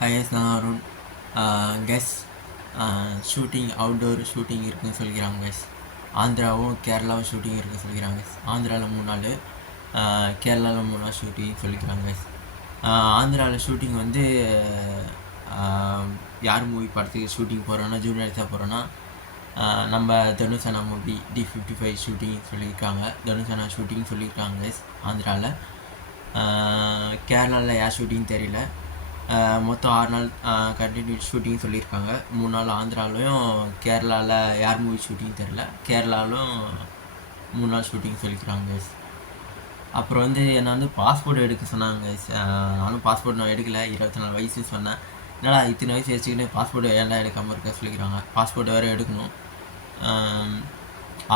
Hiace நான் Arun. Guess shooting outdoor shooting இருக்குதுன்னு சொல்லிக்கிறாங்க கெஸ். ஆந்திராவும் கேரளாவும் ஷூட்டிங் இருக்குன்னு சொல்லிக்கிறாங்க கெஸ். ஆந்திராவில் 3 நாள், கேரளாவில் 3 நாள் ஷூட்டிங் சொல்லிக்கிறாங்க கெஸ். ஆந்திராவில் ஷூட்டிங் வந்து யார் மூவி படத்துக்கு ஷூட்டிங் போகிறோன்னா ஜூனியர் தான் போகிறோன்னா நம்ம தனுஷனா மூவி D55 ஷூட்டிங் சொல்லியிருக்காங்க. தனுஷனா ஷூட்டிங் சொல்லியிருக்காங்க கெஸ் ஆந்திராவில். கேரளாவில் யார் ஷூட்டிங் தெரியல. மொத்தம் 6 நாள் கண்டினியூ ஷூட்டிங் சொல்லியிருக்காங்க. 3 நாள் ஆந்திராவிலையும், கேரளாவில் யார் மூவி ஷூட்டிங் தெரில, கேரளாவிலும் 3 நாள் ஷூட்டிங் சொல்லிக்கிறாங்க கைஸ். அப்புறம் வந்து என்னை வந்து பாஸ்போர்ட் எடுக்க சொன்னாங்க கைஸ். நானும் பாஸ்போர்ட் நான் எடுக்கலை. 24 வயசுன்னு சொன்னேன். என்னடா இத்தனை வயசு வச்சுக்கிட்டு பாஸ்போர்ட் ஏன்டா எடுக்காமல் இருக்க சொல்லிக்கிறாங்க. பாஸ்போர்ட் வேறு எடுக்கணும்.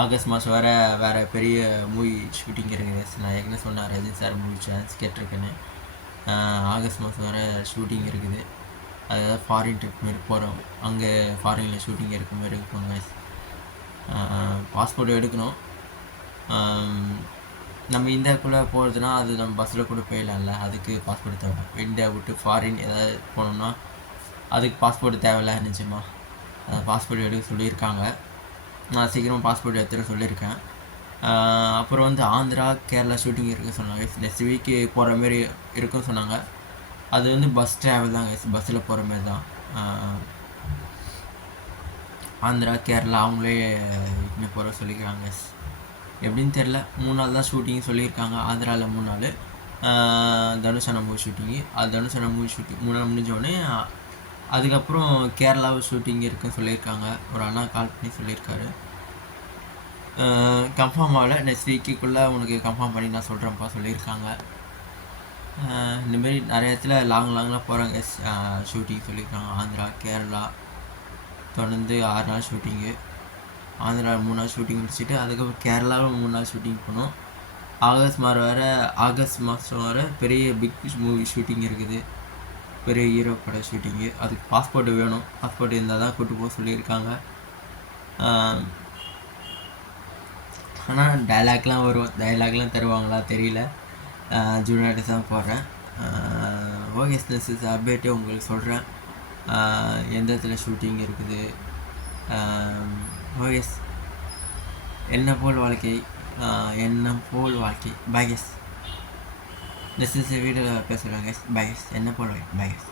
ஆகஸ்ட் மாதம் வேறு பெரிய மூவி ஷூட்டிங் இருக்குது. நான் ஏற்கனவே சொன்னேன் ரஜினி சார் மூவி சான்ஸ் கேட்டிருக்கேன்னு. ஆகஸ்ட் மாதம் வேறு ஷூட்டிங் இருக்குது. அதாவது ஃபாரின் ட்ரிப் மாரி போகிறோம். அங்கே ஃபாரினில் ஷூட்டிங் இருக்க மாதிரி இருக்குங்க. பாஸ்போர்ட் எடுக்கணும். நம்ம இந்தியாவுக்குள்ளே போகிறதுனா அது நம்ம பஸ்ஸில் கூட போயிடலாம்ல. அதுக்கு பாஸ்போர்ட் தேவை. இந்தியா விட்டு ஃபாரின் ஏதாவது போனோம்னா அதுக்கு பாஸ்போர்ட் தேவையில்ல. நிச்சயமாக பாஸ்போர்ட் எடுக்க சொல்லியிருக்காங்க. நான் சீக்கிரமாக பாஸ்போர்ட் எடுத்துகிட்டு சொல்லியிருக்கேன். அப்புறம் வந்து ஆந்திரா கேரளா ஷூட்டிங் இருக்குன்னு சொன்னாங்க. நெக்ஸ்ட் வீக்கு போகிற மாரி இருக்குன்னு சொன்னாங்க. அது வந்து பஸ் ட்ராவல் தான் கைஸ், பஸ்ஸில் போகிற மாதிரி தான். ஆந்திரா கேரளா அவங்களே இன்னும் போகிற சொல்லிக்கிறாங்க கைஸ். எப்படின்னு தெரில. 3 நாள் தான் ஷூட்டிங் சொல்லியிருக்காங்க. ஆந்திராவில் 3 நாள், தனுஷனா மூவி ஷூட்டிங்கு. அது தனுஷனா மூவி ஷூட்டிங் 3 நாள் முடிஞ்சோடனே அதுக்கப்புறம் கேரளாவில் ஷூட்டிங் இருக்குன்னு சொல்லியிருக்காங்க. ஒரு அண்ணா கால் பண்ணி சொல்லியிருக்காரு. கன்ஃபார்ம் ஆகலை. நெக்ஸ்ட் வீக்குள்ளே உனக்கு கன்ஃபார்ம் பண்ணி நான் சொல்கிறேன்ப்பா சொல்லியிருக்காங்க. இந்தமாரி நிறைய இடத்துல லாங்லாம் போகிறாங்க ஷூட்டிங் சொல்லியிருக்காங்க. ஆந்திரா கேரளா தொடர்ந்து 6 நாள் ஷூட்டிங்கு. ஆந்திராவில் 3 நாள் ஷூட்டிங் முடிச்சுட்டு அதுக்கப்புறம் கேரளாவில் 3 நாள் ஷூட்டிங் போனோம். ஆகஸ்ட் மாதம் வர பெரிய பிக் மூவி ஷூட்டிங் இருக்குது. பெரிய ஹீரோ பட ஷூட்டிங்கு. அதுக்கு பாஸ்போர்ட் வேணும். பாஸ்போர்ட் இருந்தால் தான் கூப்பிட்டு போக சொல்லியிருக்காங்க. ஆனால் டைலாக்லாம் வரும். டைலாக்லாம் தருவாங்களா தெரியல. ஜூனியர் தான் போடுறேன். ஓகே ஸ்னெஸ் அப்டேட்டே உங்களுக்கு சொல்கிறேன். எந்த இடத்துல ஷூட்டிங் இருக்குது. ஓகே என்ன போல் வாழ்க்கை, என்ன போல் வாழ்க்கை. Bye guess. நெக்ஸ்ட் வீடியோவில் பேசுகிறேன் கைஸ். By guess. என்ன போல் வாழ்க்கை. Bye guess.